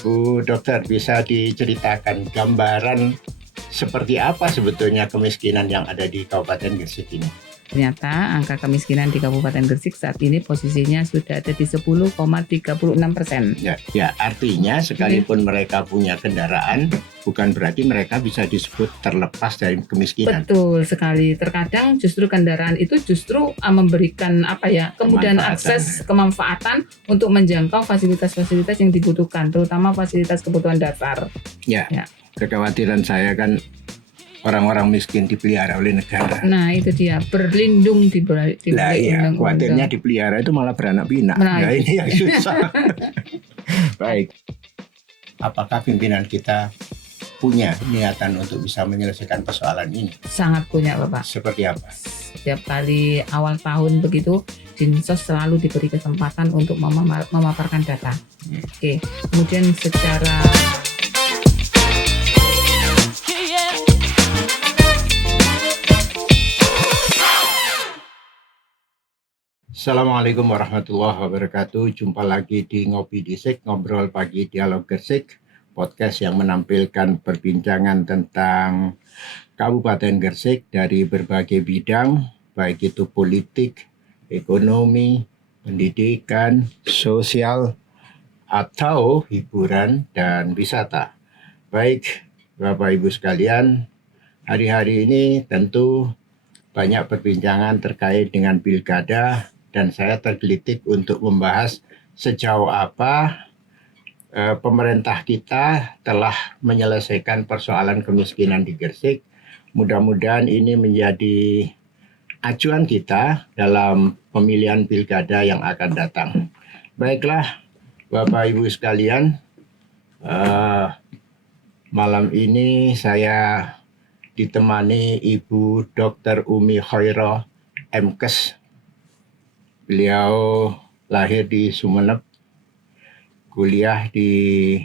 Bu Dokter, bisa diceritakan gambaran seperti apa sebetulnya kemiskinan yang ada di Kabupaten Gresik ini? Ternyata angka kemiskinan di Kabupaten Gresik saat ini posisinya sudah ada di 10,36%. Ya, artinya sekalipun mereka punya kendaraan, bukan berarti mereka bisa disebut terlepas dari kemiskinan. Betul sekali. Terkadang justru kendaraan itu justru memberikan kemudahan akses, kemanfaatan untuk menjangkau fasilitas-fasilitas yang dibutuhkan, terutama fasilitas kebutuhan dasar. Ya. Kekhawatiran saya kan orang-orang miskin dipelihara oleh negara. Nah itu dia, berlindung di undang-undang. Khawatirnya dipelihara itu malah beranak pinak. Nah ini yang susah. Baik, apakah pimpinan kita punya niatan untuk bisa menyelesaikan persoalan ini? Sangat punya, Bapak. Seperti apa? Setiap kali awal tahun begitu, Dinsos selalu diberi kesempatan untuk memaparkan data. Oke. Kemudian secara Assalamualaikum warahmatullahi wabarakatuh. Jumpa lagi di Ngopi Disik, Ngobrol Pagi Dialog Gresik, podcast yang menampilkan perbincangan tentang Kabupaten Gresik dari berbagai bidang, baik itu politik, ekonomi, pendidikan, sosial, atau hiburan dan wisata. Baik, Bapak Ibu sekalian, hari-hari ini tentu banyak perbincangan terkait dengan pilkada, dan saya tergelitik untuk membahas sejauh apa pemerintah kita telah menyelesaikan persoalan kemiskinan di Gresik. Mudah-mudahan ini menjadi acuan kita dalam pemilihan pilkada yang akan datang. Baiklah, Bapak Ibu sekalian, malam ini saya ditemani Ibu Dr. Umi Khairah MKes. Beliau lahir di Sumeneb, kuliah di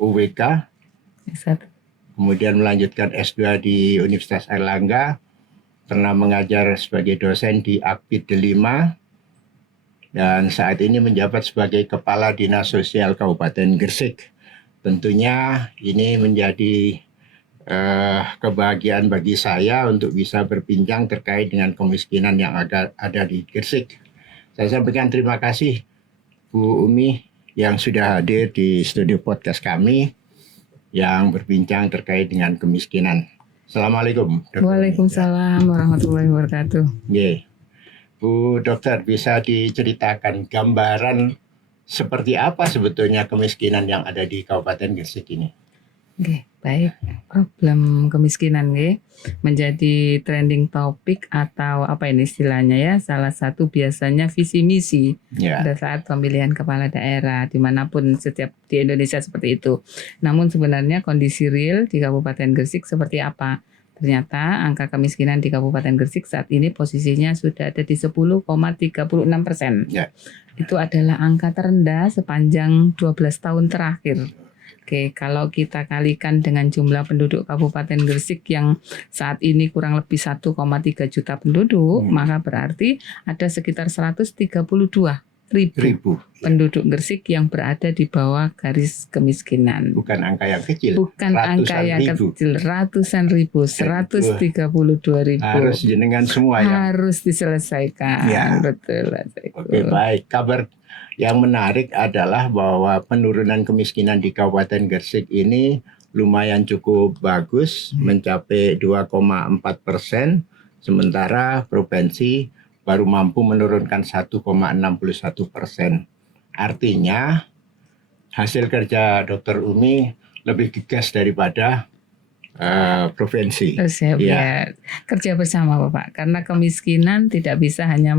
UWK, kemudian melanjutkan S2 di Universitas Airlangga, pernah mengajar sebagai dosen di Akpid 5, dan saat ini menjabat sebagai Kepala Dinas Sosial Kabupaten Gresik. Tentunya ini menjadi kebahagiaan bagi saya untuk bisa berbincang terkait dengan kemiskinan yang ada di Gresik. Saya sampaikan terima kasih Bu Umi yang sudah hadir di studio podcast kami yang berbincang terkait dengan kemiskinan. Assalamualaikum. Waalaikumsalam warahmatullahi wabarakatuh. Bu Dokter, bisa diceritakan gambaran seperti apa sebetulnya kemiskinan yang ada di Kabupaten Gresik ini? Baik. Problem kemiskinan menjadi trending topik atau apa ini istilahnya ya, salah satu biasanya visi misi pada saat pemilihan kepala daerah dimanapun setiap di Indonesia seperti itu. Namun sebenarnya kondisi real di Kabupaten Gresik seperti apa? Ternyata angka kemiskinan di Kabupaten Gresik saat ini posisinya sudah ada di 10,36%. Itu adalah angka terendah sepanjang 12 tahun terakhir. Kalau kita kalikan dengan jumlah penduduk Kabupaten Gresik yang saat ini kurang lebih 1,3 juta penduduk, maka berarti ada sekitar 132 ribu penduduk Gresik yang berada di bawah garis kemiskinan. Bukan angka yang kecil. Bukan angka yang kecil, ratusan ribu, 132 ribu. Harus jenengan semua ya. Harus diselesaikan. Betul. Oke, baik. Kabar yang menarik adalah bahwa penurunan kemiskinan di Kabupaten Gresik ini lumayan cukup bagus, mencapai 2,4%, sementara provinsi baru mampu menurunkan 1,61%. Artinya hasil kerja Dr. Umi lebih gegas daripada provinsi. Kerja bersama Bapak, karena kemiskinan tidak bisa hanya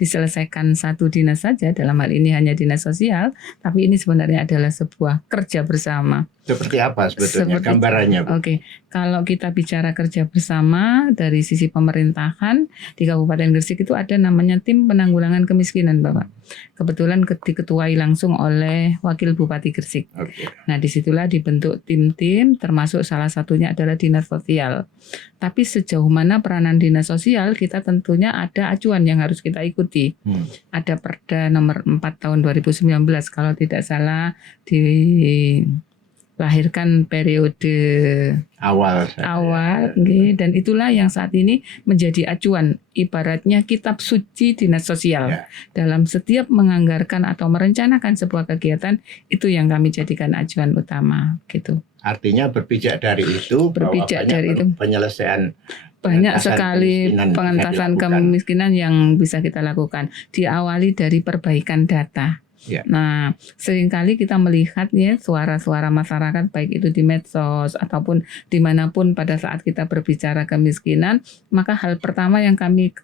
diselesaikan satu dinas saja, dalam hal ini hanya dinas sosial, tapi ini sebenarnya adalah sebuah kerja bersama. Seperti apa sebetulnya Seperti- gambarannya, Bu? Oke, kalau kita bicara kerja bersama dari sisi pemerintahan di Kabupaten Gresik itu ada namanya tim penanggulangan kemiskinan, Bapak. Kebetulan diketuai langsung oleh Wakil Bupati Gresik. Oke. Nah, disitulah dibentuk tim-tim, termasuk salah satunya adalah dinas sosial. Tapi sejauh mana peranan dinas sosial, kita tentunya ada acuan yang harus kita ikuti. Ada Perda nomor 4 tahun 2019 kalau tidak salah dilahirkan periode Awal, nggih, dan itulah yang saat ini menjadi acuan, ibaratnya kitab suci dinas sosial. Ya. Dalam setiap menganggarkan atau merencanakan sebuah kegiatan, itu yang kami jadikan acuan utama gitu. Artinya berpijak dari itu, Berpijak dari itu. penyelesaian Banyak pengentasan sekali kemiskinan bisa pengentasan dilakukan. kemiskinan yang bisa kita lakukan. Diawali dari perbaikan data. Ya. Nah, seringkali kita melihat ya suara-suara masyarakat baik itu di medsos ataupun dimanapun pada saat kita berbicara kemiskinan, maka hal pertama yang kami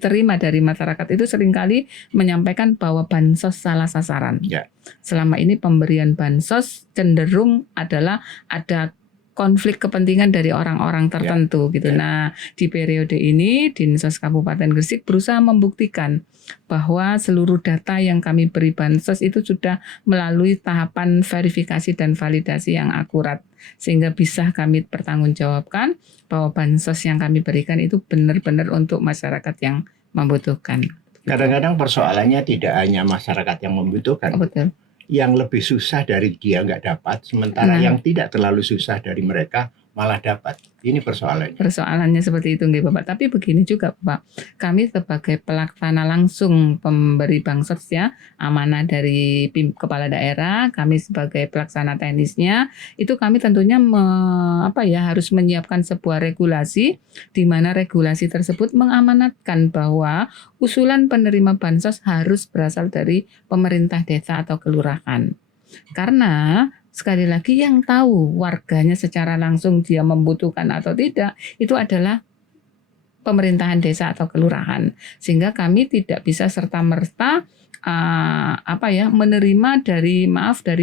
terima dari masyarakat itu seringkali menyampaikan bahwa bansos salah sasaran. Ya. Selama ini pemberian bansos cenderung adalah ada konflik kepentingan dari orang-orang tertentu gitu. Ya. Nah, di periode ini Dinsos Kabupaten Gresik berusaha membuktikan bahwa seluruh data yang kami beri bansos itu sudah melalui tahapan verifikasi dan validasi yang akurat, sehingga bisa kami pertanggungjawabkan bahwa bansos yang kami berikan itu benar-benar untuk masyarakat yang membutuhkan. Kadang-kadang persoalannya tidak hanya masyarakat yang membutuhkan. Oh, betul. Yang lebih susah dari dia nggak dapat, sementara yang tidak terlalu susah dari mereka malah dapat. Ini persoalannya. Persoalannya seperti itu nggih Bapak. Tapi begini juga Bapak, kami sebagai pelaksana langsung pemberi bansos ya, amanah dari kepala daerah, kami sebagai pelaksana teknisnya, itu kami tentunya harus menyiapkan sebuah regulasi di mana regulasi tersebut mengamanatkan bahwa usulan penerima bansos harus berasal dari pemerintah desa atau kelurahan. Karena sekali lagi yang tahu warganya secara langsung dia membutuhkan atau tidak itu adalah pemerintahan desa atau kelurahan, sehingga kami tidak bisa serta-merta menerima dari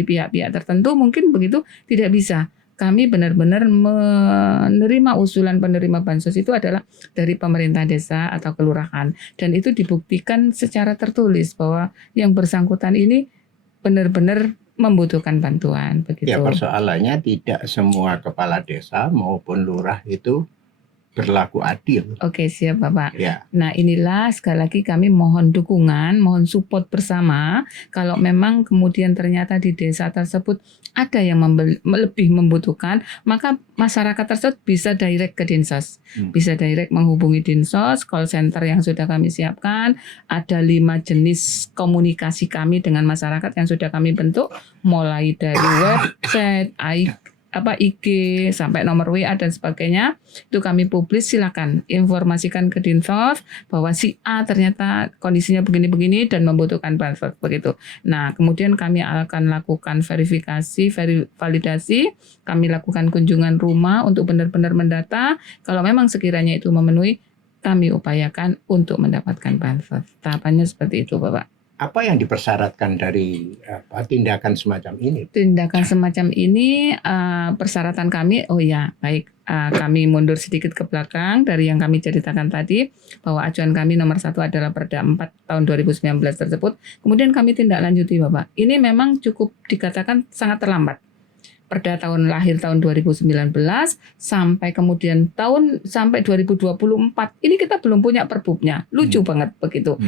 pihak-pihak tertentu, mungkin begitu tidak bisa. Kami benar-benar menerima usulan penerima bansos itu adalah dari pemerintah desa atau kelurahan, dan itu dibuktikan secara tertulis bahwa yang bersangkutan ini benar-benar membutuhkan bantuan begitu. Ya, persoalannya tidak semua kepala desa maupun lurah itu berlaku adil. Oke, siap Bapak. Ya. Nah, inilah sekali lagi kami mohon dukungan, mohon support bersama. Kalau memang kemudian ternyata di desa tersebut ada yang lebih membutuhkan, maka masyarakat tersebut bisa direct ke Dinsos. Bisa direct menghubungi Dinsos, call center yang sudah kami siapkan. Ada 5 jenis komunikasi kami dengan masyarakat yang sudah kami bentuk, mulai dari website, IG sampai nomor WA dan sebagainya, itu kami publis. Silakan informasikan ke Dinsos bahwa si A ternyata kondisinya begini-begini dan membutuhkan bansos begitu. Nah, kemudian kami akan lakukan verifikasi, validasi, kami lakukan kunjungan rumah untuk benar-benar mendata. Kalau memang sekiranya itu memenuhi, kami upayakan untuk mendapatkan bansos. Tahapannya seperti itu, Bapak. Apa yang dipersyaratkan dari tindakan semacam ini? Tindakan semacam ini persyaratan kami, kami mundur sedikit ke belakang dari yang kami ceritakan tadi, bahwa acuan kami nomor 1 adalah Perda 4 tahun 2019 tersebut. Kemudian kami tindak lanjuti Bapak. Ini memang cukup dikatakan sangat terlambat. Perda lahir tahun 2019 sampai kemudian sampai 2024 ini kita belum punya perbubnya. Lucu banget begitu.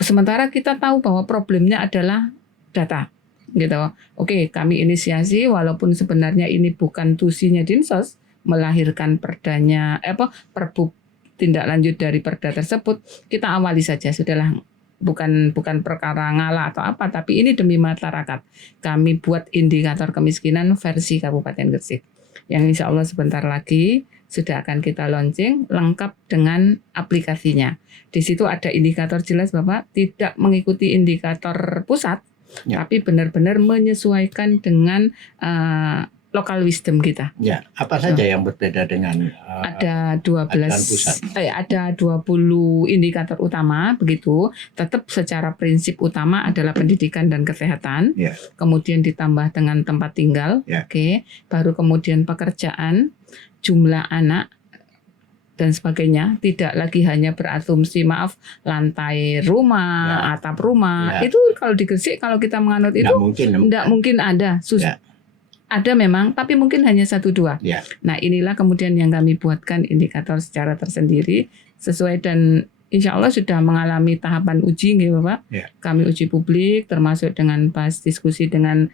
Sementara kita tahu bahwa problemnya adalah data, gitu. Oke, kami inisiasi walaupun sebenarnya ini bukan tusinya Dinsos melahirkan perbub tindak lanjut dari perda tersebut, kita awali saja, sudahlah, bukan perkara ngalah atau apa, tapi ini demi masyarakat. Kami buat indikator kemiskinan versi Kabupaten Gresik, yang insya Allah sebentar lagi sudah akan kita launching lengkap dengan aplikasinya. Di situ ada indikator jelas Bapak, tidak mengikuti indikator pusat, tapi benar-benar menyesuaikan dengan local wisdom kita. Ya, apa saja yang berbeda dengan ada 12 pusat? Ada 20 indikator utama begitu. Tetap secara prinsip utama adalah pendidikan dan kesehatan. Ya. Kemudian ditambah dengan tempat tinggal. Ya. Oke. Baru kemudian pekerjaan, jumlah anak dan sebagainya. Tidak lagi hanya berasumsi lantai rumah, atap rumah. Itu kalau di Gresik kalau kita menganut itu tidak mungkin ada. Ada memang, tapi mungkin hanya 1-2. Ya. Nah, inilah kemudian yang kami buatkan indikator secara tersendiri sesuai dan insya Allah sudah mengalami tahapan uji, gitu Bapak. Ya. Kami uji publik, termasuk dengan pas diskusi dengan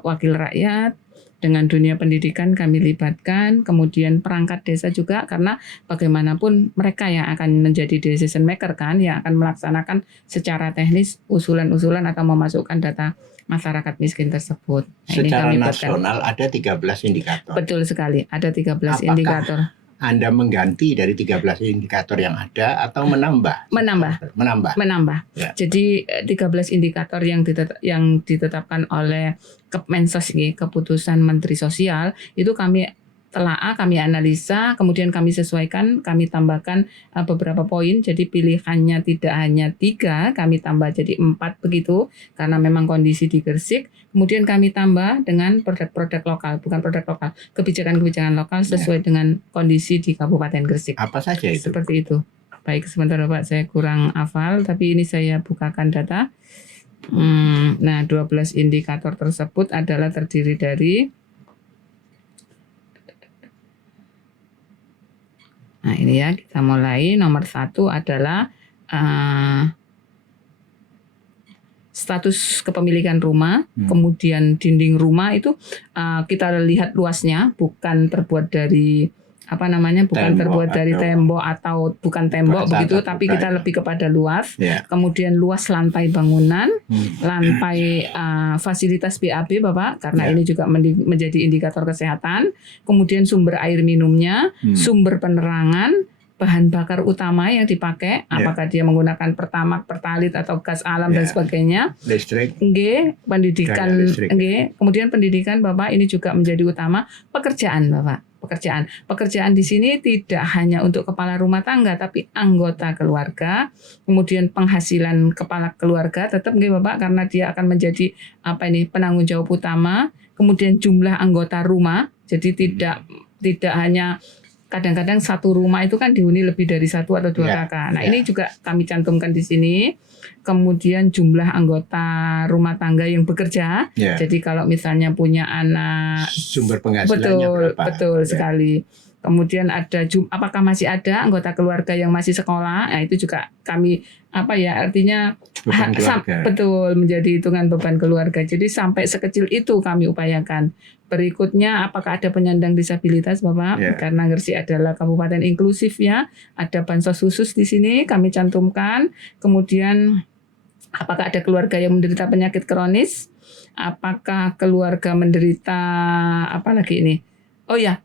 wakil rakyat, dengan dunia pendidikan kami libatkan, kemudian perangkat desa juga karena bagaimanapun mereka yang akan menjadi decision maker kan, yang akan melaksanakan secara teknis usulan-usulan atau memasukkan data masyarakat miskin tersebut. Nah, secara ini kami nasional ada 13 indikator. Betul sekali, ada 13 indikator. Anda mengganti dari 13 indikator yang ada atau menambah? Menambah. Ya. Jadi 13 indikator yang ditetapkan oleh Kemensos, keputusan Menteri Sosial, itu kami telaah, kami analisa, kemudian kami sesuaikan, kami tambahkan beberapa poin. Jadi pilihannya tidak hanya 3, kami tambah jadi 4 begitu, karena memang kondisi di Gresik. Kemudian kami tambah dengan produk-produk lokal, bukan produk lokal, kebijakan-kebijakan lokal sesuai dengan kondisi di Kabupaten Gresik. Apa saja itu? Seperti itu. Baik, sebentar Bapak, saya kurang hafal, tapi ini saya bukakan data. Nah, 12 indikator tersebut adalah terdiri dari Nah ini ya, kita mulai. Nomor 1 adalah status kepemilikan rumah, kemudian dinding rumah itu kita lihat luasnya, bukan terbuat dari bukan terbuat dari tembok atau bukan tembok begitu, tapi kita lebih kepada luas. Kemudian luas lantai bangunan, lantai fasilitas BAB Bapak, karena ini juga menjadi indikator kesehatan. Kemudian sumber air minumnya, sumber penerangan, bahan bakar utama yang dipakai, apakah dia menggunakan pertamax, pertalit atau gas alam dan sebagainya. Listrik. Pendidikan. Kemudian pendidikan Bapak, ini juga menjadi utama. Pekerjaan Bapak. Pekerjaan di sini tidak hanya untuk kepala rumah tangga, tapi anggota keluarga, kemudian penghasilan kepala keluarga tetap Bapak, karena dia akan menjadi penanggung jawab utama. Kemudian jumlah anggota rumah, jadi tidak hanya kadang-kadang satu rumah itu kan dihuni lebih dari 1 atau 2 kakak. Nah ini juga kami cantumkan di sini. Kemudian jumlah anggota rumah tangga yang bekerja. Jadi kalau misalnya punya anak, sumber penghasilannya berapa? Betul sekali. Kemudian ada apakah masih ada anggota keluarga yang masih sekolah? Nah itu juga kami artinya betul menjadi hitungan beban keluarga. Jadi sampai sekecil itu kami upayakan. Berikutnya apakah ada penyandang disabilitas Bapak? Karena Gresik adalah kabupaten inklusif ya. Ada bansos khusus di sini kami cantumkan. Kemudian apakah ada keluarga yang menderita penyakit kronis? Apakah keluarga menderita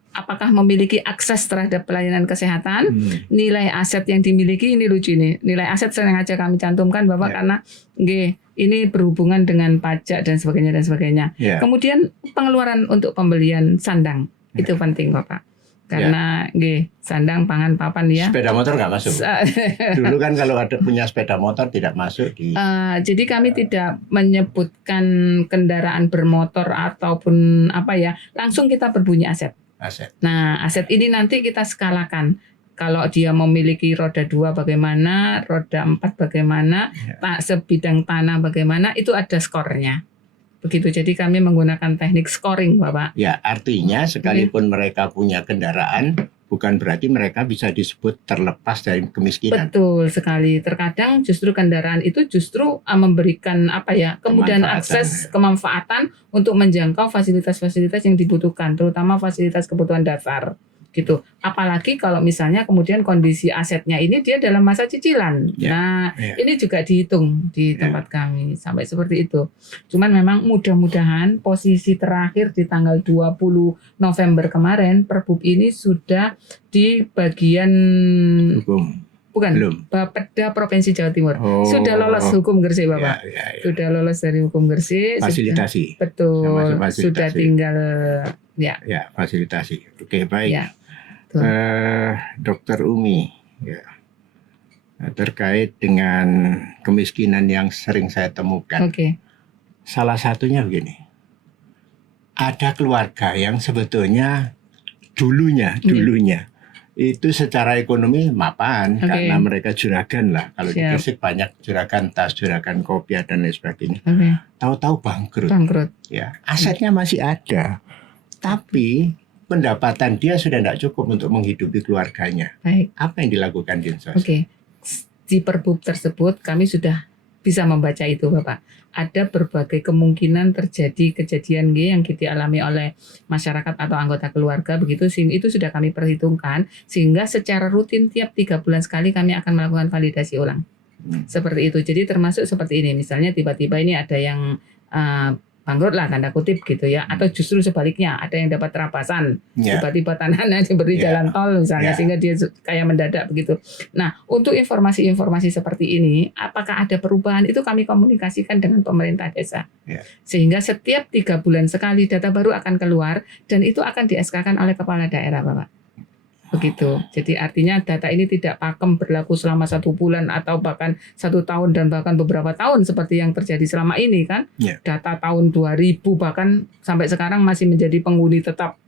apakah memiliki akses terhadap pelayanan kesehatan? Nilai aset yang dimiliki, ini lucu nih. Nilai aset sengaja kami cantumkan Bapak karena ini berhubungan dengan pajak dan sebagainya. Kemudian pengeluaran untuk pembelian sandang. Itu penting Bapak. Karena sandang, pangan, papan ya. Sepeda motor nggak masuk. Dulu kan kalau ada punya sepeda motor tidak masuk di. Jadi kami tidak menyebutkan kendaraan bermotor ataupun langsung kita berbunyi aset. Nah aset ini nanti kita skalakan. Kalau dia memiliki roda 2 bagaimana, roda 4 bagaimana, sebidang tanah bagaimana, itu ada skornya. Begitu, jadi kami menggunakan teknik scoring Bapak. Ya, artinya sekalipun mereka punya kendaraan, bukan berarti mereka bisa disebut terlepas dari kemiskinan. Betul sekali. Terkadang justru kendaraan itu justru memberikan kemudahan akses, kemanfaatan untuk menjangkau fasilitas-fasilitas yang dibutuhkan, terutama fasilitas kebutuhan dasar. Gitu. Apalagi kalau misalnya kemudian kondisi asetnya ini dia dalam masa cicilan. Ini juga dihitung di tempat kami sampai seperti itu. Cuman memang mudah-mudahan posisi terakhir di tanggal 20 November kemarin Perbub ini sudah di bagian Bukan. Belum. Bapeda Provinsi Jawa Timur. Oh. Sudah lolos hukum Gresik, Bapak. Ya. Sudah lolos dari hukum Gresik. Fasilitasi. Betul. Fasilitasi. Sudah tinggal ya. Ya, fasilitasi. Oke, baik. Ya. Dokter Umi, ya. Terkait dengan kemiskinan yang sering saya temukan. Oke. Salah satunya begini. Ada keluarga yang sebetulnya dulunya itu secara ekonomi mapan karena mereka juragan lah. Kalau di Gresik banyak juragan tas, juragan kopiah dan lain sebagainya. Tahu-tahu bangkrut. Ya, asetnya masih ada, tapi pendapatan dia sudah tidak cukup untuk menghidupi keluarganya. Baik. Apa yang dilakukan Dinsos? Oke. Di perbub tersebut kami sudah bisa membaca itu, Bapak. Ada berbagai kemungkinan terjadi kejadian yang dialami oleh masyarakat atau anggota keluarga begitu, itu sudah kami perhitungkan sehingga secara rutin tiap 3 bulan sekali kami akan melakukan validasi ulang. Seperti itu. Jadi termasuk seperti ini, misalnya tiba-tiba ini ada yang bangkrut lah tanda kutip gitu ya, atau justru sebaliknya ada yang dapat terapasan, tiba-tiba tanahnya diberi jalan tol misalnya sehingga dia kayak mendadak begitu. Nah, untuk informasi-informasi seperti ini apakah ada perubahan itu kami komunikasikan dengan pemerintah desa, sehingga setiap 3 bulan sekali data baru akan keluar dan itu akan di-SK-kan oleh kepala daerah, Bapak. Begitu. Jadi artinya data ini tidak pakem berlaku selama 1 bulan atau bahkan 1 tahun dan bahkan beberapa tahun seperti yang terjadi selama ini kan. Data tahun 2000 bahkan sampai sekarang masih menjadi penghuni tetap.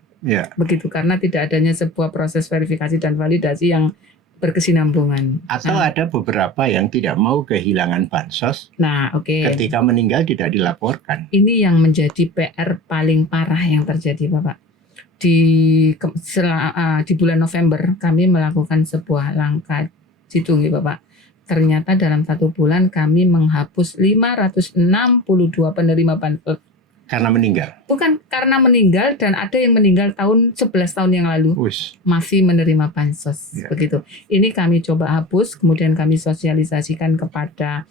Begitu karena tidak adanya sebuah proses verifikasi dan validasi yang berkesinambungan. Atau ada beberapa yang tidak mau kehilangan bansos. Nah, ketika meninggal tidak dilaporkan. Ini yang menjadi PR paling parah yang terjadi, Bapak. Di bulan November kami melakukan sebuah langkah situ Bapak. Ternyata dalam 1 bulan kami menghapus 562 penerima bansos. Karena meninggal? Bukan karena meninggal, dan ada yang meninggal 11 tahun yang lalu. Masih menerima bansos. Begitu. Ini kami coba hapus, kemudian kami sosialisasikan kepada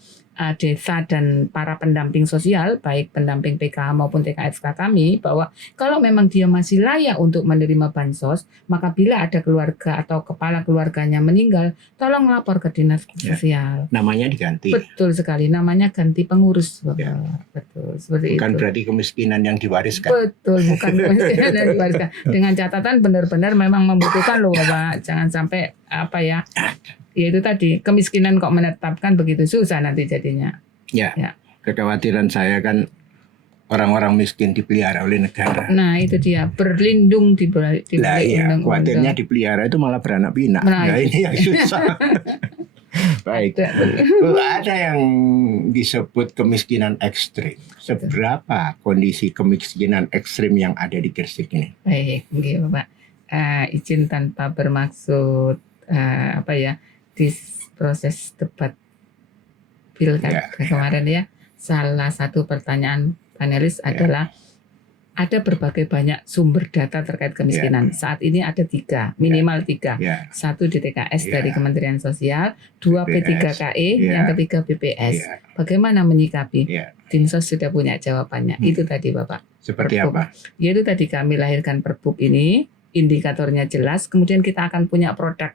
desa dan para pendamping sosial, baik pendamping PKH maupun TKFK kami, bahwa kalau memang dia masih layak untuk menerima bansos, maka bila ada keluarga atau kepala keluarganya meninggal, tolong lapor ke dinas sosial. Namanya diganti. Betul sekali, namanya ganti pengurus, Bapak. Betul, seperti bukan itu. Berarti kemiskinan yang diwariskan. Betul, bukan kemiskinan yang diwariskan. Dengan catatan benar-benar memang membutuhkan loh, Bapak. Jangan sampai ya itu tadi, kemiskinan kok menetapkan begitu susah nanti jadinya. Kekhawatiran saya kan orang-orang miskin dipelihara oleh negara. Nah itu dia, berlindung di undang-undang. Khawatirnya dipelihara itu malah beranak pinak. Ini yang susah. Baik. Ada yang disebut kemiskinan ekstrim. Seberapa kondisi kemiskinan ekstrim yang ada di Gresik ini? Baik, Bapak. Izin tanpa bermaksud di proses debat pilkada kemarin ya, salah satu pertanyaan panelis adalah ada berbagai banyak sumber data terkait kemiskinan. Saat ini ada 3, minimal 3. 1 DTKS dari Kementerian Sosial, 2 P3KE, yang ketiga BPS. Bagaimana menyikapi? Dinsos sudah punya jawabannya. Itu tadi, Bapak. Seperti Perbub. apa? Yaitu tadi kami lahirkan Perbub ini, indikatornya jelas, kemudian kita akan punya produk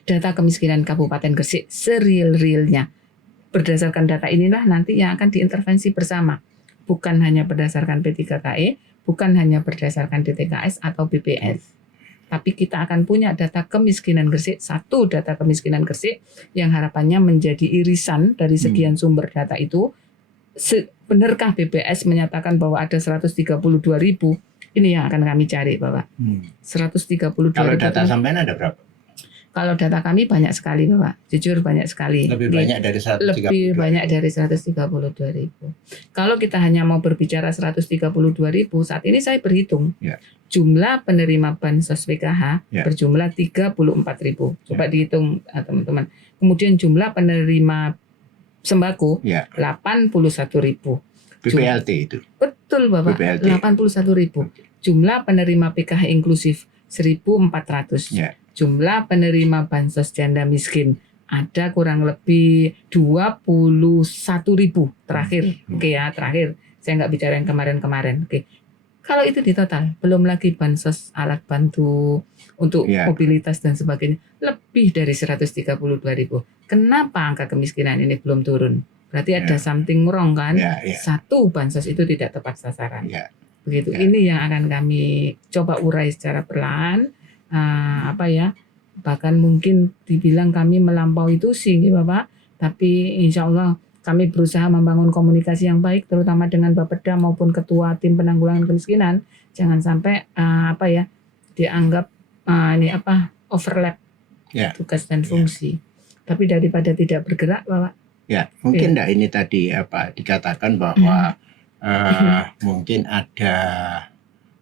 data kemiskinan Kabupaten Gresik sereal-realnya. Berdasarkan data inilah nanti yang akan diintervensi bersama. Bukan hanya berdasarkan P3KE, bukan hanya berdasarkan DTKS atau BPS. Tapi kita akan punya data kemiskinan Gresik, 1 data kemiskinan Gresik yang harapannya menjadi irisan dari sekian sumber data itu. Benarkah BPS menyatakan bahwa ada 132.000? Ini yang akan kami cari, Bapak. 132.000. Kalau data sampean ada berapa? Kalau data kami banyak sekali, Bapak. Jujur banyak sekali. Lebih banyak dari 132.000. Lebih banyak dari 132.000. Kalau kita hanya mau berbicara 132.000, saat ini saya berhitung. Jumlah penerima bansos PKH berjumlah 34.000. Coba dihitung, teman-teman. Kemudian jumlah penerima sembako 81.000. BPLT itu. Betul, Bapak. 81.000. Jumlah penerima PKH inklusif 1.400. Jumlah penerima bansos janda miskin ada kurang lebih 21.000 terakhir. Terakhir. Saya nggak bicara yang kemarin-kemarin. Kalau itu di total, belum lagi bansos alat bantu untuk mobilitas dan sebagainya, lebih dari 132.000. Kenapa angka kemiskinan ini belum turun? Berarti ada something wrong kan? Satu, bansos itu tidak tepat sasaran. Begitu. Ini yang akan kami coba urai secara perlahan. Bahkan mungkin dibilang kami melampaui tusi, Bapak. Tapi insya Allah kami berusaha membangun komunikasi yang baik, terutama dengan Bapeda maupun Ketua Tim Penanggulangan Kemiskinan. Jangan sampai dianggap overlap tugas dan fungsi. Tapi daripada tidak bergerak, Bapak. Ya, mungkin enggak ini tadi dikatakan bahwa mungkin ada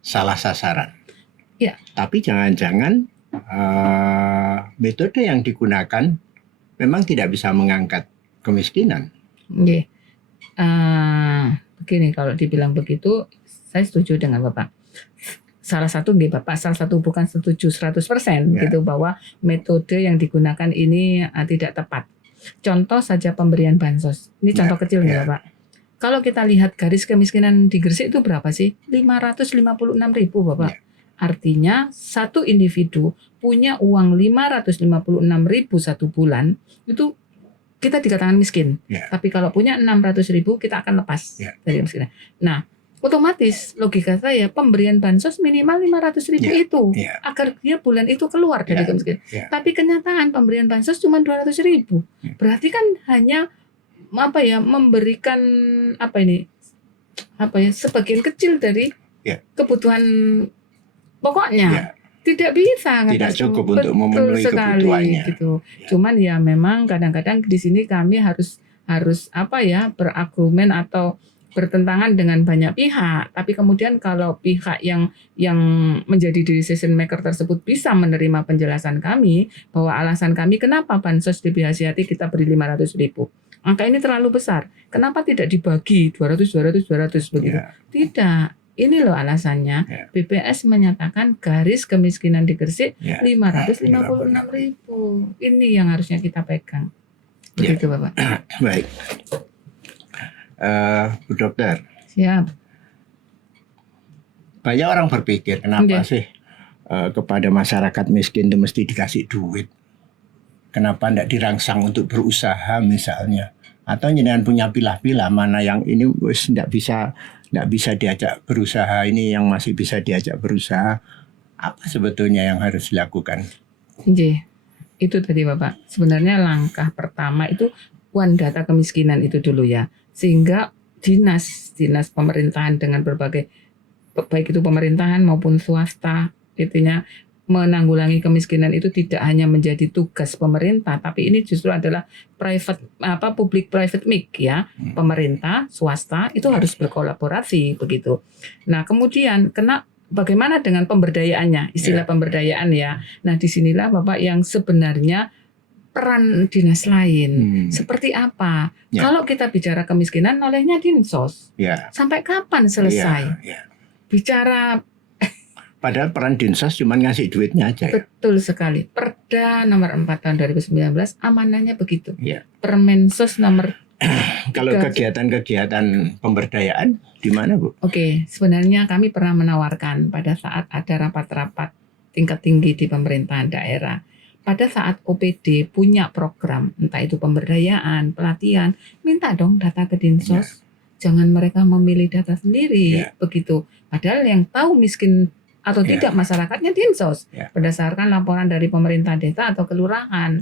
salah sasaran. Ya. Tapi jangan-jangan metode yang digunakan memang tidak bisa mengangkat kemiskinan. Begini, kalau dibilang begitu, saya setuju dengan Bapak. Salah satu bukan setuju 100% gitu bahwa metode yang digunakan ini tidak tepat. Contoh saja pemberian bansos. Ini contoh kecil nih Bapak. Kalau kita lihat garis kemiskinan di Gresik itu berapa sih? 556.000 Bapak. Artinya satu individu punya uang 556.000 satu bulan, itu kita dikatakan miskin. Tapi kalau punya 600.000 kita akan lepas dari kemiskinan. Nah, otomatis logika saya pemberian bansos minimal 500.000 itu agar dia bulan itu keluar dari kemiskinan. Tapi kenyataan pemberian bansos cuma 200.000. Berarti kan hanya memberikan sebagian kecil dari kebutuhan pokoknya. Tidak bisa, tidak cukup untuk memenuhi kebutuhannya. Gitu. Cuman ya memang kadang-kadang di sini kami harus berargumen atau bertentangan dengan banyak pihak. Tapi kemudian kalau pihak yang menjadi decision maker tersebut bisa menerima penjelasan kami bahwa alasan kami kenapa bansos di BHSyati kita beri 500.000. Angka ini terlalu besar. Kenapa tidak dibagi 200 begitu? Tidak. Ini loh alasannya. BPS menyatakan garis kemiskinan di Gresik 556.000. Ini yang harusnya kita pegang. Begitu Bapak. Baik. Bu Dokter. Siap. Banyak orang berpikir kenapa sih kepada masyarakat miskin itu mesti dikasih duit? Kenapa tidak dirangsang untuk berusaha misalnya? Atau jenengan punya pilah-pilah mana yang ini tidak bisa diajak berusaha, ini yang masih bisa diajak berusaha. Apa sebetulnya yang harus dilakukan? Itu tadi Bapak. Sebenarnya langkah pertama itu data kemiskinan itu dulu ya. Sehingga dinas pemerintahan dengan berbagai, baik itu pemerintahan maupun swasta, intinya menanggulangi kemiskinan itu tidak hanya menjadi tugas pemerintah, tapi ini justru adalah public private mix ya. Pemerintah, swasta itu harus berkolaborasi begitu. Nah, kemudian bagaimana dengan pemberdayaannya? Istilah pemberdayaan ya. Nah, disinilah Bapak yang sebenarnya peran dinas lain. Seperti apa? Kalau kita bicara kemiskinan, olehnya Dinsos. Sampai kapan selesai? Bicara padahal peran Dinsos cuma ngasih duitnya aja. Betul sekali. Perda nomor 4 tahun 2019 amanahnya begitu. Permensos nomor kalau kegiatan-kegiatan pemberdayaan di mana Bu? Sebenarnya kami pernah menawarkan pada saat ada rapat-rapat tingkat tinggi di pemerintahan daerah. Pada saat OPD punya program, entah itu pemberdayaan, pelatihan, minta dong data ke Dinsos. Jangan mereka memilih data sendiri, begitu. Padahal yang tahu miskin atau tidak masyarakatnya Dinsos berdasarkan laporan dari pemerintah desa atau kelurahan.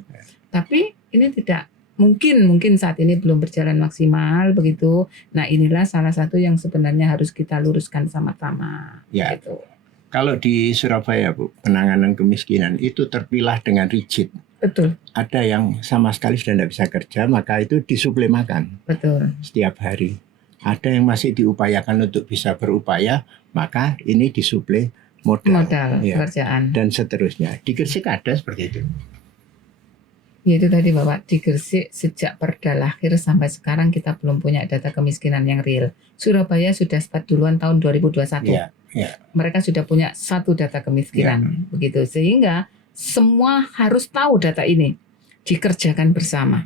Tapi ini tidak mungkin saat ini belum berjalan maksimal begitu. Nah, inilah salah satu yang sebenarnya harus kita luruskan sama-sama. Gitu. Kalau di Surabaya Bu, penanganan kemiskinan itu terpilah dengan rigid. Betul. Ada yang sama sekali sudah tidak bisa kerja, maka itu disuplai makan. Betul. Setiap hari. Ada yang masih diupayakan untuk bisa berupaya, maka ini disuplai modal pekerjaan dan seterusnya. Di Gresik ada seperti itu. Itu tadi Bapak, di Gresik sejak Perda lahir sampai sekarang kita belum punya data kemiskinan yang real. Surabaya sudah start duluan tahun 2021. Mereka sudah punya satu data kemiskinan, begitu. Sehingga semua harus tahu data ini, dikerjakan bersama.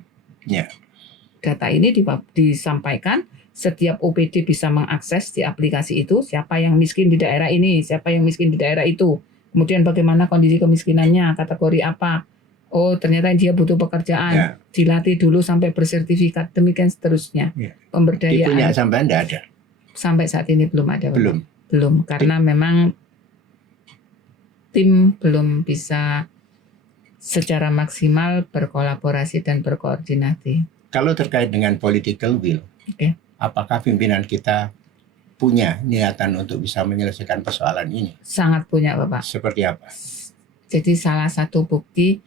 Data ini disampaikan setiap OPD bisa mengakses di aplikasi itu siapa yang miskin di daerah ini, siapa yang miskin di daerah itu. Kemudian bagaimana kondisi kemiskinannya, kategori apa. Oh, ternyata dia butuh pekerjaan. Dilatih dulu sampai bersertifikat, demikian seterusnya. Pemberdayaan. Punya sampai Anda ada? Sampai saat ini belum ada. Belum. Belum, karena memang tim belum bisa secara maksimal berkolaborasi dan berkoordinasi. Kalau terkait dengan political will, apakah pimpinan kita punya niatan untuk bisa menyelesaikan persoalan ini? Sangat punya, Bapak. Seperti apa? Jadi salah satu bukti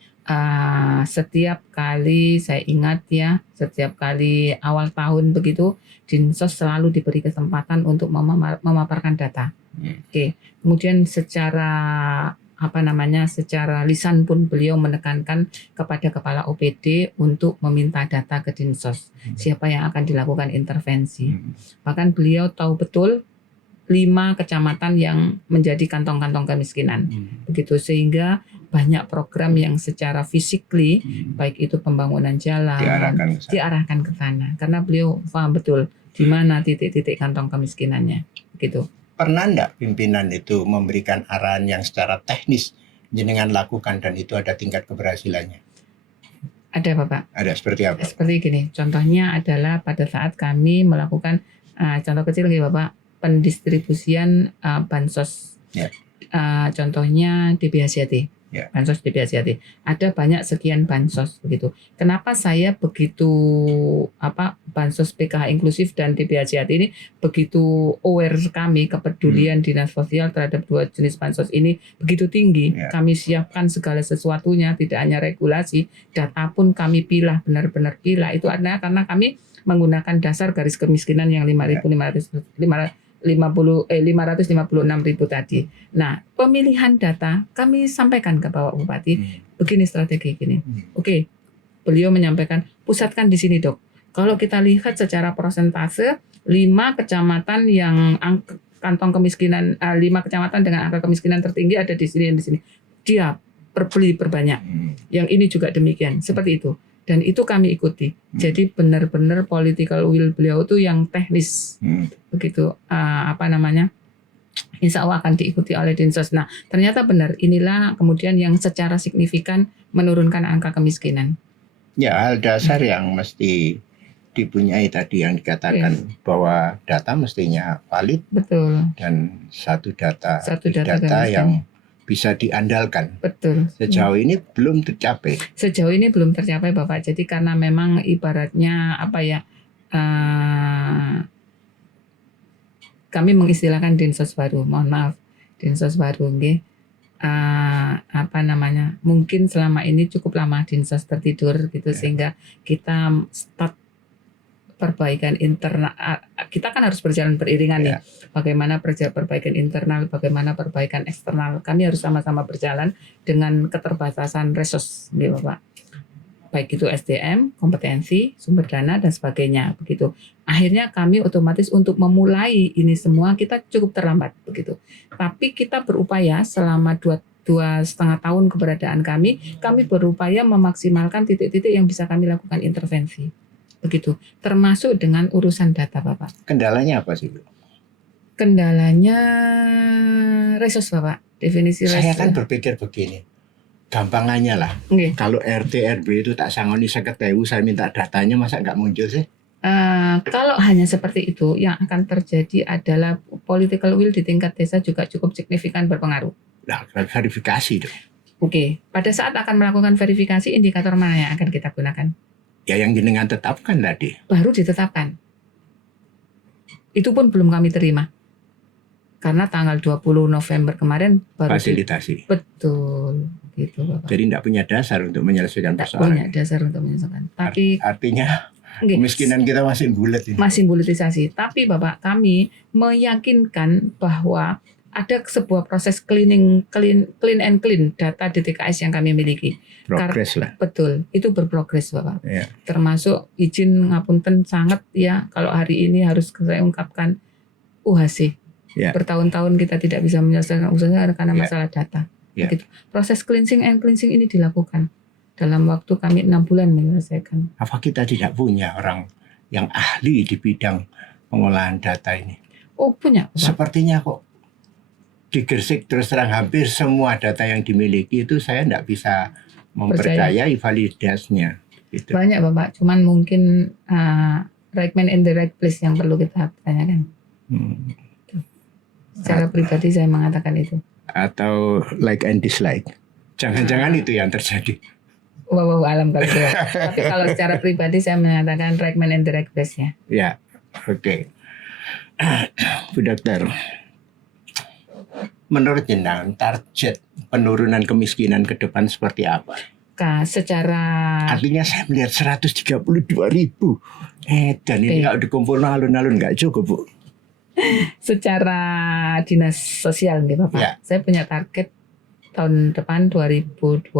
setiap kali saya ingat ya, setiap kali awal tahun begitu, Dinsos selalu diberi kesempatan untuk memaparkan data. Kemudian secara secara lisan pun beliau menekankan kepada kepala OPD untuk meminta data ke Dinsos siapa yang akan dilakukan intervensi. Bahkan beliau tahu betul 5 kecamatan yang menjadi kantong-kantong kemiskinan. Begitu, sehingga banyak program yang secara physically baik itu pembangunan jalan diarahkan ke sana karena beliau paham betul di mana titik-titik kantong kemiskinannya. Begitu. Pernah enggak pimpinan itu memberikan arahan yang secara teknis jenengan lakukan dan itu ada tingkat keberhasilannya? Ada, Bapak. Ada, seperti apa? Seperti gini, contohnya adalah pada saat kami melakukan contoh kecil nih, Bapak, pendistribusian bansos. Contohnya di BHJT. Bansos di BHJT. Ada banyak sekian bansos begitu. Kenapa saya begitu bansos PKH inklusif dan di BHJT ini begitu aware kami, kepedulian Dinas Sosial terhadap 2 jenis bansos ini begitu tinggi. Kami siapkan segala sesuatunya, tidak hanya regulasi, data pun kami pilah, benar-benar pilah. Itu adalah karena kami menggunakan dasar garis kemiskinan yang 556.000 tadi. Nah, pemilihan data kami sampaikan ke Bapak Bupati, begini strategi gini. Oke, beliau menyampaikan pusatkan di sini, Dok. Kalau kita lihat secara persentase 5 kecamatan yang kantong kemiskinan 5 kecamatan dengan angka kemiskinan tertinggi ada di sini dan di sini. Dia perbanyak. Yang ini juga demikian, seperti itu. Dan itu kami ikuti. Jadi benar-benar political will beliau itu yang teknis. Begitu insya Allah akan diikuti oleh Dinsos. Nah, ternyata benar, inilah kemudian yang secara signifikan menurunkan angka kemiskinan. Ya, hal dasar yang mesti dipunyai tadi yang dikatakan bahwa data mestinya valid. Betul. Dan satu data kemiskinan yang bisa diandalkan. Betul. Sejauh ini belum tercapai. Sejauh ini belum tercapai, Bapak. Jadi karena memang ibaratnya kami mengistilahkan Dinsos baru. Mohon maaf, Dinsos baru nggih. Mungkin selama ini cukup lama Dinsos tertidur gitu sehingga kita start perbaikan internal. Kita kan harus berjalan beriringan nih. Bagaimana perbaikan internal, bagaimana perbaikan eksternal. Kami harus sama-sama berjalan dengan keterbatasan resource, gitu, Bapak. Baik itu SDM, kompetensi, sumber dana dan sebagainya, begitu. Akhirnya kami otomatis untuk memulai ini semua kita cukup terlambat, begitu. Tapi kita berupaya selama 2,5 tahun keberadaan kami berupaya memaksimalkan titik-titik yang bisa kami lakukan intervensi. Begitu, termasuk dengan urusan data, Bapak. Kendalanya apa sih, Bu? Kendalanya resource, Bapak. Definisi resource. Saya kan berpikir begini, gampangannya lah. Kalau RT RW itu tak sangoni 50.000, saya minta datanya, masa nggak muncul sih? Kalau hanya seperti itu, yang akan terjadi adalah political will di tingkat desa juga cukup signifikan berpengaruh. Nah, verifikasi dong. Oke, pada saat akan melakukan verifikasi, indikator mana yang akan kita gunakan? Ya yang jenengan tetapkan tadi. Baru ditetapkan. Itu pun belum kami terima. Karena tanggal 20 November kemarin baru fasilitasi. Betul, gitu, Bapak. Jadi tidak punya dasar untuk menyelesaikan persoalan. Punya dasar untuk menyelesaikan. Tapi artinya kemiskinan kita masih bulat. Masih buletisasi. Tapi Bapak, kami meyakinkan bahwa ada sebuah proses clean and clean data DTKS yang kami miliki. Progres lah. Betul, itu berprogres, Bapak. Ya. Termasuk izin ngapunten sangat ya, kalau hari ini harus saya ungkapkan UHC. Ya. Bertahun-tahun kita tidak bisa menyelesaikan usahanya karena masalah data. Ya. Begitu. Proses cleansing and cleansing ini dilakukan dalam waktu kami 6 bulan menyelesaikan. Apa kita tidak punya orang yang ahli di bidang pengolahan data ini? Oh punya Bapak. Sepertinya kok di Gresik terus terang hampir semua data yang dimiliki itu saya tidak bisa mempercayai validasinya. Gitu. Banyak Bapak, cuman mungkin right man in the right place yang perlu kita tanyakan. Secara pribadi saya mengatakan itu. Atau like and dislike. Jangan-jangan itu yang terjadi. Wow, alam kalau itu. Tapi kalau secara pribadi saya menyatakan right man in the right place ya. Ya, oke. Bu Dokter, menurut jenengan target penurunan kemiskinan ke depan seperti apa? Secara artinya saya melihat 132.000 dan ini kalau dikumpul alun-alun nggak cukup Bu. Secara dinas sosial nih Bapak, saya punya target tahun depan 2025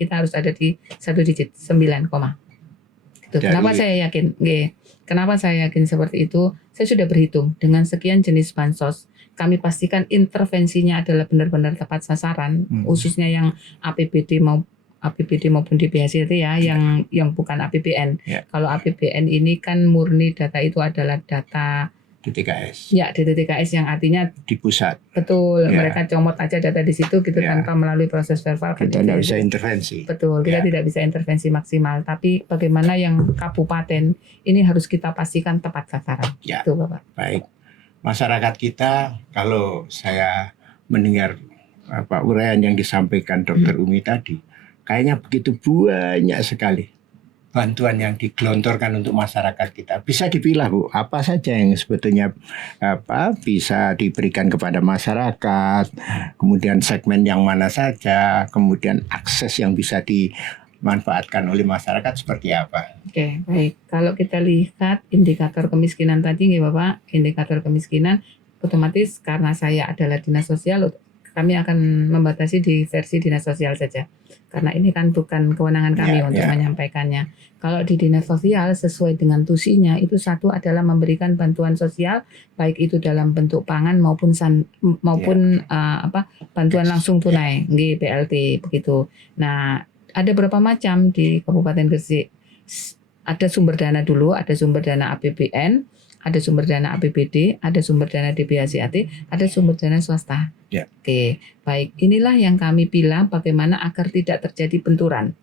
kita harus ada di 1 digit 9, gitu. Kenapa saya yakin? Kenapa saya yakin seperti itu? Saya sudah berhitung dengan sekian jenis bansos. Kami pastikan intervensinya adalah benar-benar tepat sasaran, khususnya yang APBD maupun DBHC itu ya, yang bukan APBN. Kalau APBN ini kan murni data itu adalah data DTKS. Ya, DTKS yang artinya di pusat. Betul, mereka comot aja data di situ gitu tanpa melalui proses verbal. Kita tidak bisa intervensi. Betul, kita tidak bisa intervensi maksimal. Tapi bagaimana yang kabupaten ini harus kita pastikan tepat sasaran. Itu Bapak. Baik, masyarakat kita kalau saya mendengar uraian yang disampaikan Dr. Umi tadi, kayaknya begitu banyak sekali bantuan yang digelontorkan untuk masyarakat kita. Bisa dipilah Bu, apa saja yang sebetulnya bisa diberikan kepada masyarakat, kemudian segmen yang mana saja, kemudian akses yang bisa dimanfaatkan oleh masyarakat seperti apa. Oke, baik. Kalau kita lihat indikator kemiskinan tadi nih Bapak, indikator kemiskinan otomatis karena saya adalah dinas sosial, kami akan membatasi di versi dinas sosial saja. Karena ini kan bukan kewenangan kami untuk menyampaikannya. Kalau di dinas sosial sesuai dengan tusinya itu satu adalah memberikan bantuan sosial baik itu dalam bentuk pangan maupun bantuan langsung tunai, BLT begitu. Nah, ada berapa macam di Kabupaten Gresik? Ada sumber dana dulu, ada sumber dana APBN, ada sumber dana APBD, ada sumber dana DBHCAT, ada sumber dana swasta. Oke, baik. Inilah yang kami pilih bagaimana agar tidak terjadi benturan.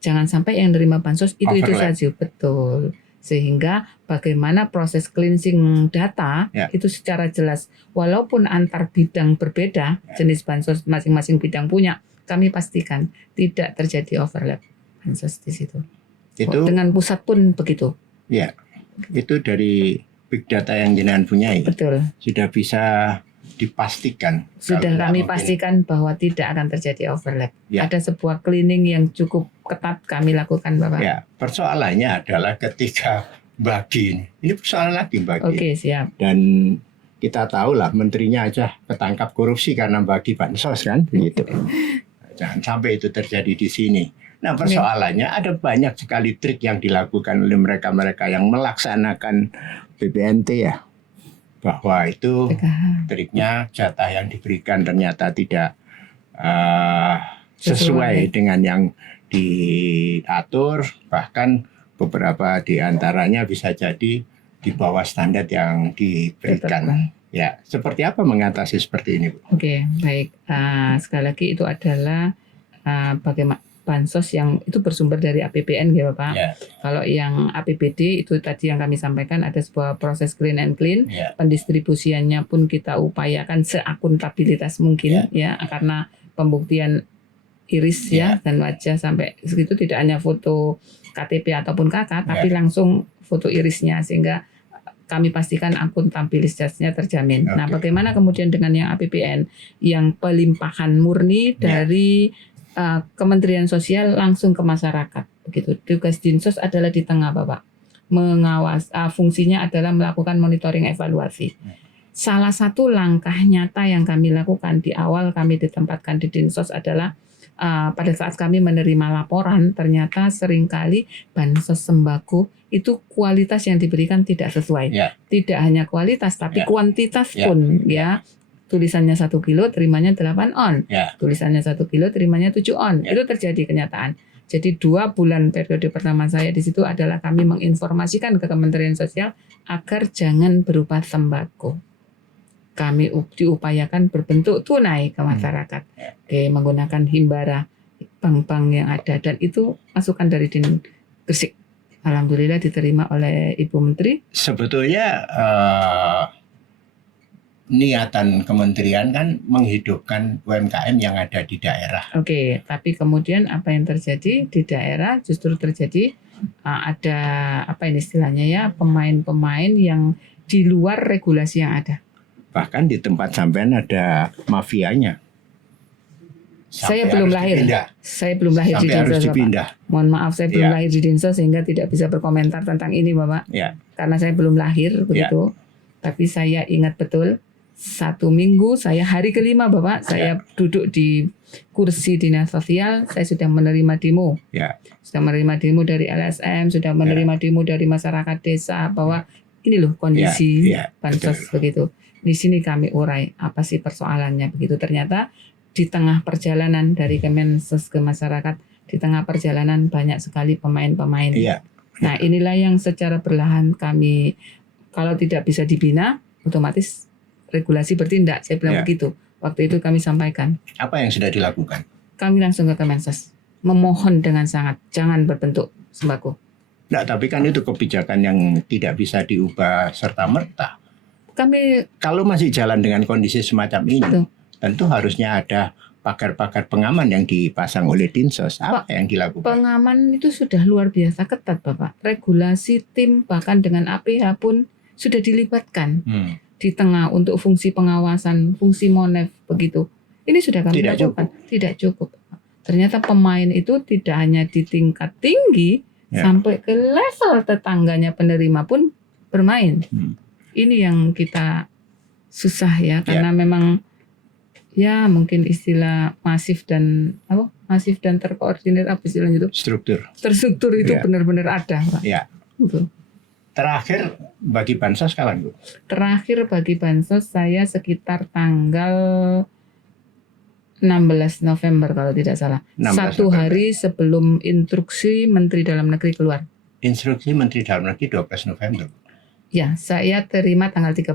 Jangan sampai yang nerima bansos itu saja. Betul. Sehingga bagaimana proses cleansing data itu secara jelas. Walaupun antar bidang berbeda, jenis bansos masing-masing bidang punya, kami pastikan tidak terjadi overlap bansos di situ. Itu dengan pusat pun begitu. Ya, itu dari big data yang jenengan punya. Betul. Sudah bisa dipastikan. Sudah kami pastikan bahwa tidak akan terjadi overlap. Ada sebuah cleaning yang cukup ketat kami lakukan, Bapak. Ya, persoalannya adalah ketika bagi ini persoalan lagi bagi. Oke, siap. Dan kita tahu lah menterinya aja ketangkap korupsi karena bagi bansos kan, begitu. Jangan sampai itu terjadi di sini. Nah, persoalannya ada banyak sekali trik yang dilakukan oleh mereka-mereka yang melaksanakan BPNT ya. Bahwa itu triknya jatah yang diberikan ternyata tidak sesuai dengan yang diatur, bahkan beberapa di antaranya bisa jadi di bawah standar yang diberikan. Ya, seperti apa mengatasi seperti ini, Bu? Oke, baik. Sekali lagi itu adalah bagaimana bansos yang itu bersumber dari APBN ya Bapak. Kalau yang APBD itu tadi yang kami sampaikan ada sebuah proses clean and clean. Pendistribusiannya pun kita upayakan seakuntabilitas mungkin ya karena pembuktian iris dan wajah sampai segitu tidak hanya foto KTP ataupun KK tapi langsung foto irisnya sehingga kami pastikan akuntabilitasnya terjamin. Nah, bagaimana kemudian dengan yang APBN yang pelimpahan murni dari Kementerian Sosial langsung ke masyarakat, begitu. Tugas Dinsos adalah di tengah, Bapak. Mengawas, fungsinya adalah melakukan monitoring evaluasi. Salah satu langkah nyata yang kami lakukan di awal kami ditempatkan di Dinsos adalah pada saat kami menerima laporan ternyata seringkali bansos sembako itu kualitas yang diberikan tidak sesuai. Tidak hanya kualitas tapi kuantitas pun ya. Tulisannya 1 kilo, terimanya 8 on. Tulisannya 1 kilo, terimanya 7 on. Itu terjadi kenyataan. Jadi 2 bulan periode pertama saya di situ adalah kami menginformasikan ke Kementerian Sosial agar jangan berupa sembako. Kami diupayakan berbentuk tunai ke masyarakat. Oke, menggunakan himbara bank-bank yang ada, dan itu masukan dari Din Gresik. Alhamdulillah diterima oleh Ibu Menteri. Sebetulnya niatan kementerian kan menghidupkan UMKM yang ada di daerah. Oke, tapi kemudian apa yang terjadi di daerah justru terjadi ada apa ini istilahnya ya, pemain-pemain yang di luar regulasi yang ada. Bahkan di tempat sampean ada mafianya. Saya belum lahir. Saya belum lahir di Sampai harus Dinsos, dipindah. Bapak. Mohon maaf, saya belum Ya. lahir di Dinsos sehingga tidak bisa berkomentar tentang ini, Bapak. Ya. Karena saya belum lahir begitu. Tapi saya ingat betul 1 minggu saya hari kelima, Bapak, saya duduk di kursi dinas sosial, saya sudah menerima demo. Ya. Sudah menerima demo dari LSM, sudah menerima demo dari masyarakat desa bahwa ini loh kondisi bansos begitu. Di sini kami urai apa sih persoalannya begitu. Ternyata di tengah perjalanan dari Kemensos ke masyarakat, di tengah perjalanan banyak sekali pemain-pemain. Iya. Nah, inilah yang secara perlahan kami, kalau tidak bisa dibina, otomatis regulasi bertindak. Saya bilang begitu. Waktu itu kami sampaikan. Apa yang sudah dilakukan? Kami langsung ke Kemensos, memohon dengan sangat, jangan berbentuk sembako. Nah, tapi kan itu kebijakan yang tidak bisa diubah serta-merta. Kami Kalau masih jalan dengan kondisi semacam ini, tentu harusnya ada pagar-pagar pengaman yang dipasang oleh Dinsos. Apa yang dilakukan? Pengaman itu sudah luar biasa ketat, Bapak. Regulasi tim bahkan dengan APH pun sudah dilibatkan di tengah untuk fungsi pengawasan, fungsi monef begitu. Ini sudah kami lakukan. Tidak cukup. Ternyata pemain itu tidak hanya di tingkat tinggi, sampai ke level tetangganya penerima pun bermain. Ini yang kita susah ya, karena memang ya mungkin istilah masif dan terkoordinir, apa istilahnya itu? Terstruktur itu benar-benar ada, Pak. Ya. Betul. Terakhir bagi bansos kapan, Bu? Terakhir bagi bansos saya sekitar tanggal 16 November kalau tidak salah. 1 hari sebelum instruksi Menteri Dalam Negeri keluar. Instruksi Menteri Dalam Negeri 12 November. Ya, saya terima tanggal 13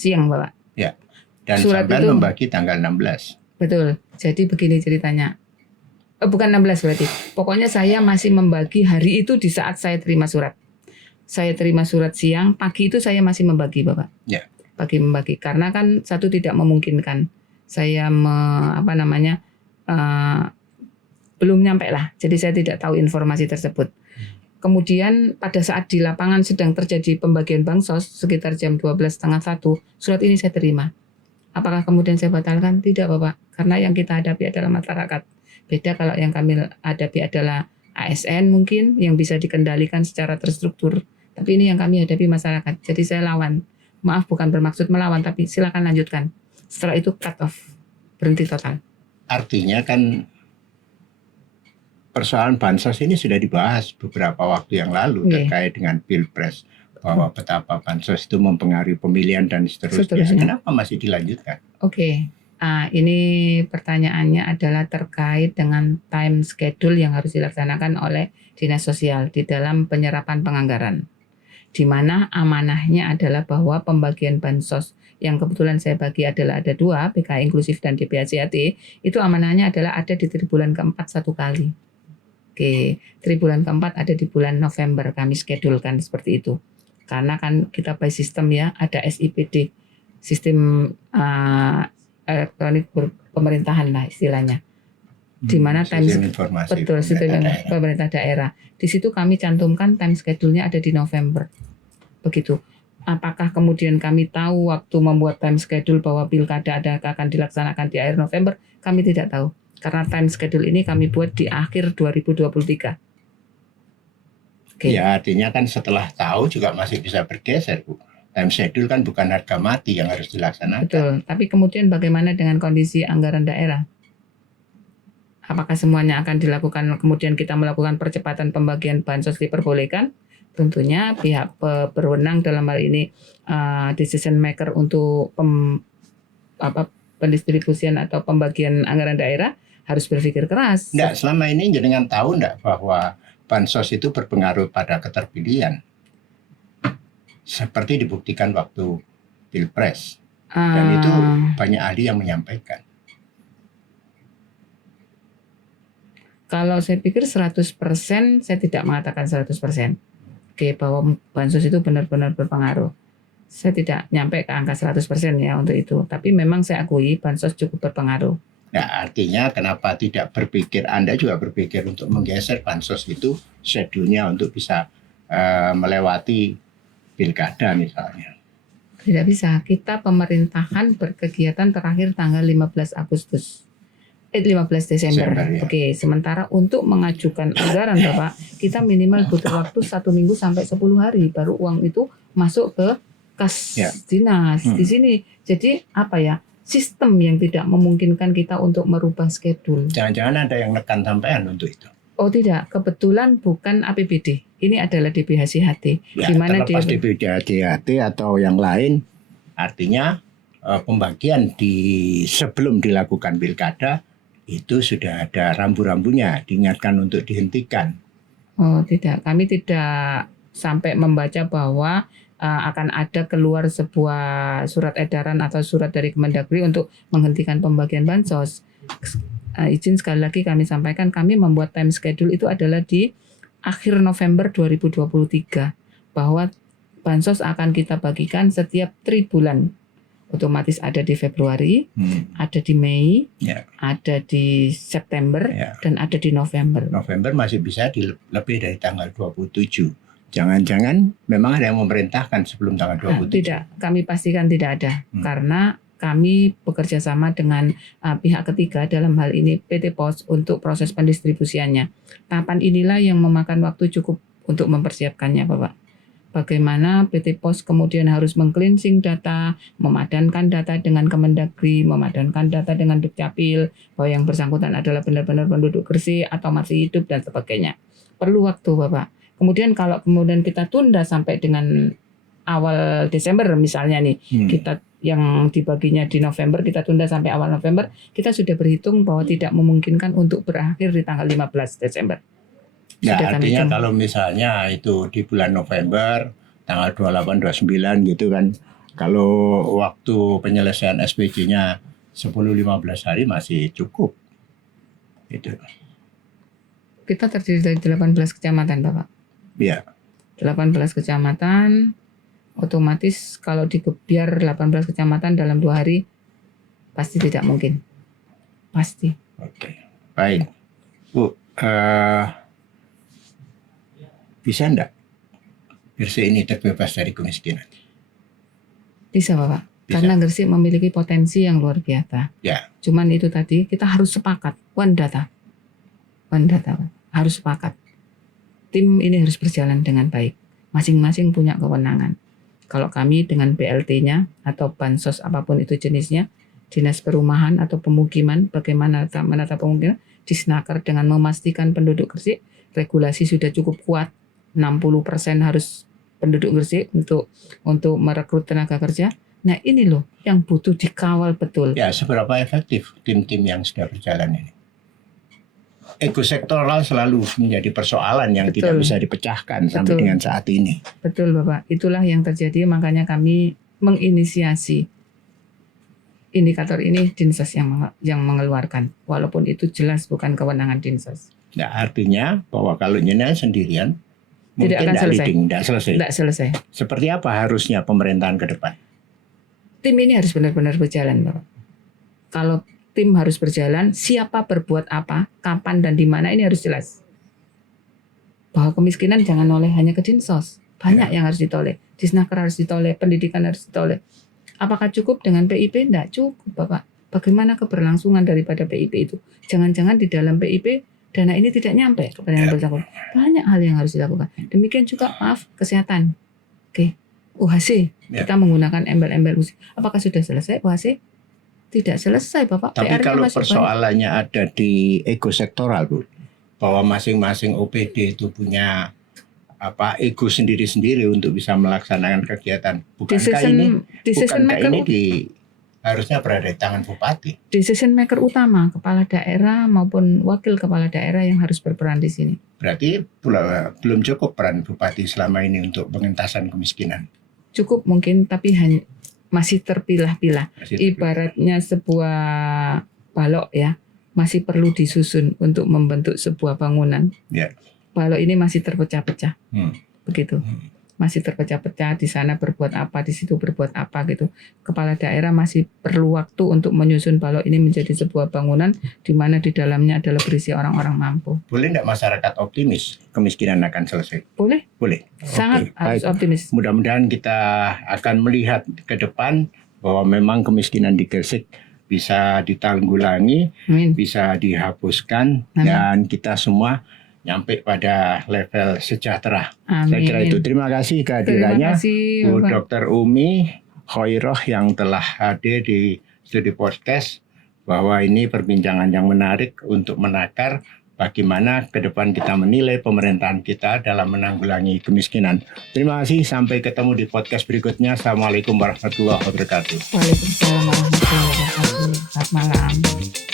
siang, Bapak. Ya. Dan surat sampai itu membagi tanggal 16. Betul. Jadi begini ceritanya. Bukan 16 berarti. Pokoknya saya masih membagi hari itu di saat saya terima surat. Saya terima surat siang, pagi itu saya masih membagi, Bapak. Ya. Pagi membagi. Karena kan satu tidak memungkinkan. Saya belum nyampe lah. Jadi saya tidak tahu informasi tersebut. Kemudian pada saat di lapangan sedang terjadi pembagian bansos sekitar jam 12:30, surat ini saya terima. Apakah kemudian saya batalkan? Tidak, Bapak. Karena yang kita hadapi adalah masyarakat. Beda kalau yang kami hadapi adalah ASN mungkin yang bisa dikendalikan secara terstruktur. Tapi ini yang kami hadapi masyarakat. Jadi saya lawan. Maaf, bukan bermaksud melawan, tapi silakan lanjutkan. Setelah itu cut off. Berhenti total. Artinya kan persoalan bansos ini sudah dibahas beberapa waktu yang lalu terkait dengan Pilpres. Bahwa betapa bansos itu mempengaruhi pemilihan dan seterusnya. Kenapa masih dilanjutkan? Oke. Ini pertanyaannya adalah terkait dengan time schedule yang harus dilaksanakan oleh Dinas Sosial di dalam penyerapan penganggaran. Di mana amanahnya adalah bahwa pembagian bansos yang kebetulan saya bagi adalah ada 2, PKI Inklusif dan DPHCAT, itu amanahnya adalah ada di tribulan keempat 1 kali. Oke, tribulan keempat ada di bulan November, kami schedulekan seperti itu. Karena kan kita by sistem ya, ada SIPD, sistem elektronik pemerintahan lah istilahnya. Di mana sistem informasi pemerintah daerah. Di situ kami cantumkan time schedule-nya ada di November. Begitu. Apakah kemudian kami tahu waktu membuat time schedule bahwa pilkada akan dilaksanakan di akhir November? Kami tidak tahu. Karena time schedule ini kami buat di akhir 2023. Ya, artinya kan setelah tahu juga masih bisa bergeser, Bu. Time schedule kan bukan harga mati yang harus dilaksanakan. Betul, tapi kemudian bagaimana dengan kondisi anggaran daerah? Apakah semuanya akan dilakukan, kemudian kita melakukan percepatan pembagian bansos diperbolehkan? Tentunya pihak berwenang dalam hal ini decision maker untuk pendistribusian atau pembagian anggaran daerah harus berpikir keras. Enggak, selama ini jenengan tahu enggak bahwa bansos itu berpengaruh pada keterpilihan? Seperti dibuktikan waktu Pilpres. Dan itu banyak ahli yang menyampaikan. Kalau saya pikir 100%, saya tidak mengatakan 100%. Oke, bahwa bansos itu benar-benar berpengaruh. Saya tidak nyampe ke angka 100% ya untuk itu. Tapi memang saya akui bansos cukup berpengaruh. Nah, artinya kenapa tidak berpikir, Anda juga berpikir untuk menggeser bansos itu schedule-nya untuk bisa melewati pilkada misalnya. Tidak bisa. Kita pemerintahan berkegiatan terakhir tanggal 15 Desember. Ya. Oke, sementara untuk mengajukan anggaran Bapak, kita minimal butuh waktu 1 minggu sampai 10 hari baru uang itu masuk ke kas dinas di sini. Jadi apa ya? Sistem yang tidak memungkinkan kita untuk merubah schedule. Jangan-jangan ada yang nekan sampean untuk itu? Oh tidak, kebetulan bukan APBD. Ini adalah DBHCHT. Ya, di mana terlepas DBHCHT atau yang lain, artinya pembagian sebelum dilakukan pilkada itu sudah ada rambu-rambunya, diingatkan untuk dihentikan. Oh tidak, kami tidak sampai membaca bahwa akan ada keluar sebuah surat edaran atau surat dari Kemendagri untuk menghentikan pembagian bansos. Izin sekali lagi kami sampaikan, kami membuat time schedule itu adalah di akhir November 2023 bahwa bansos akan kita bagikan setiap tribulan. Otomatis ada di Februari, ada di Mei, ada di September, dan ada di November. November masih bisa lebih dari tanggal 27. Jangan-jangan memang ada yang memerintahkan sebelum tanggal 27? Tidak, kami pastikan tidak ada. Karena kami bekerja sama dengan pihak ketiga dalam hal ini PT Pos untuk proses pendistribusiannya. Tahapan inilah yang memakan waktu cukup untuk mempersiapkannya, Bapak. Bagaimana PT Pos kemudian harus meng-cleansing data, memadankan data dengan Kemendagri, memadankan data dengan Dukcapil, bahwa yang bersangkutan adalah benar-benar penduduk Gresik atau masih hidup dan sebagainya. Perlu waktu, Bapak. Kemudian kalau kemudian kita tunda sampai dengan awal Desember misalnya nih, kita yang dibaginya di November kita tunda sampai awal November, kita sudah berhitung bahwa tidak memungkinkan untuk berakhir di tanggal 15 Desember. Nah, artinya kalau misalnya itu di bulan November tanggal 28 29 gitu kan, kalau waktu penyelesaian SPJ-nya 10-15 hari masih cukup. Itu. Kita terdiri dari 18 kecamatan, Bapak. Iya. 18 kecamatan, otomatis kalau digebiar 18 kecamatan dalam 2 hari pasti tidak mungkin. Pasti. Oke. Baik. Bu, bisa enggak Gresik ini terbebas dari kemiskinan? Bisa, Bapak. Bisa. Karena Gresik memiliki potensi yang luar biasa. Ya. Cuman itu tadi kita harus sepakat, one data, harus sepakat. Tim ini harus berjalan dengan baik. Masing-masing punya kewenangan. Kalau kami dengan BLT-nya atau bansos apapun itu jenisnya, Dinas Perumahan atau Pemukiman, bagaimana menata pemukiman, Disnaker dengan memastikan penduduk Gresik, regulasi sudah cukup kuat, 60% harus penduduk Gresik untuk merekrut tenaga kerja. Nah ini loh yang butuh dikawal betul. Ya, seberapa efektif tim-tim yang sudah berjalan ini? Ekosektoral selalu menjadi persoalan yang tidak bisa dipecahkan sampai dengan saat ini. Betul, Bapak. Itulah yang terjadi, makanya kami menginisiasi indikator ini Dinsos yang mengeluarkan, walaupun itu jelas bukan kewenangan Dinsos. Nah, artinya bahwa kalau nyenai sendirian tidak akan selesai. Tidak selesai. Seperti apa harusnya pemerintahan ke depan? Tim ini harus benar-benar berjalan, Bapak. Kalau tim harus berjalan, siapa berbuat apa, kapan dan di mana ini harus jelas. Bahwa kemiskinan jangan oleh hanya ke Dinsos, banyak yang harus ditoleh. Disnaker harus ditoleh, pendidikan harus ditoleh. Apakah cukup dengan PIP? Tidak cukup, Bapak. Bagaimana keberlangsungan daripada PIP itu? Jangan-jangan di dalam PIP dana ini tidak nyampe kepada yang bersangkutan. Banyak hal yang harus dilakukan. Demikian juga kesehatan. Oke. UHC, kita menggunakan embel-embel UHC. Apakah sudah selesai UHC? Tidak selesai, Bapak. Tapi kalau persoalannya ada di ekosektoral, Bu, bahwa masing-masing OPD itu punya ego sendiri-sendiri untuk bisa melaksanakan kegiatan. Bukankah ini harusnya berada di tangan bupati. Decision maker utama, kepala daerah maupun wakil kepala daerah yang harus berperan di sini. Berarti belum cukup peran bupati selama ini untuk pengentasan kemiskinan. Cukup mungkin, tapi masih terpilah-pilah. Ibaratnya sebuah balok ya, masih perlu disusun untuk membentuk sebuah bangunan. Ya. Balok ini masih terpecah-pecah, begitu. Masih terpecah-pecah, di sana berbuat apa, di situ berbuat apa gitu. Kepala daerah masih perlu waktu untuk menyusun balok ini menjadi sebuah bangunan di mana di dalamnya adalah berisi orang-orang mampu. Boleh tidak masyarakat optimis kemiskinan akan selesai? Boleh. Boleh. Sangat harus optimis. Mudah-mudahan kita akan melihat ke depan bahwa memang kemiskinan di Gresik bisa ditanggulangi, bisa dihapuskan, dan kita semua nyampe pada level sejahtera. Amin. Saya kira itu. Terima kasih kehadirannya Bu Dr. Umi Khoiroh yang telah hadir di studi podcast, bahwa ini perbincangan yang menarik untuk menakar bagaimana ke depan kita menilai pemerintahan kita dalam menanggulangi kemiskinan. Terima kasih, sampai ketemu di podcast berikutnya. Assalamualaikum warahmatullahi wabarakatuh. Waalaikumsalam warahmatullahi wabarakatuh. Selamat malam.